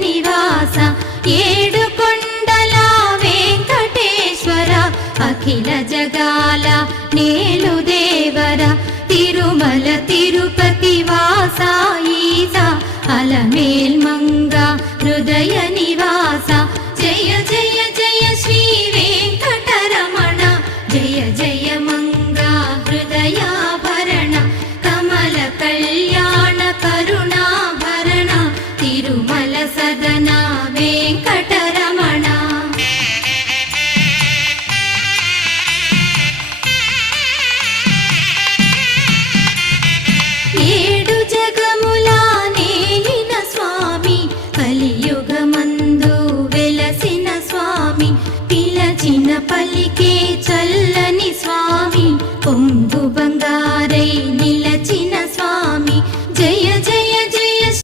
నివాస ఏడు కొండల వెంకటేశ్వర అఖిల జగాల నేలు దేవర తిరుమల తిరుపతి వాస ఈస అలమేల్ మంగ హృదయ నివాస జయ జయ జయ శ్రీ వెంకటరమణ జయ జయ మంగ హృదయాభరణ కమల కళ్యాణ కరుణాభరణ తిరుమల సదన వెంకటరమణ ఏడు జగముల నేలిన స్వామి కలియుగమందు వెలసిన స్వామి పిలచిన పలికే చల్ల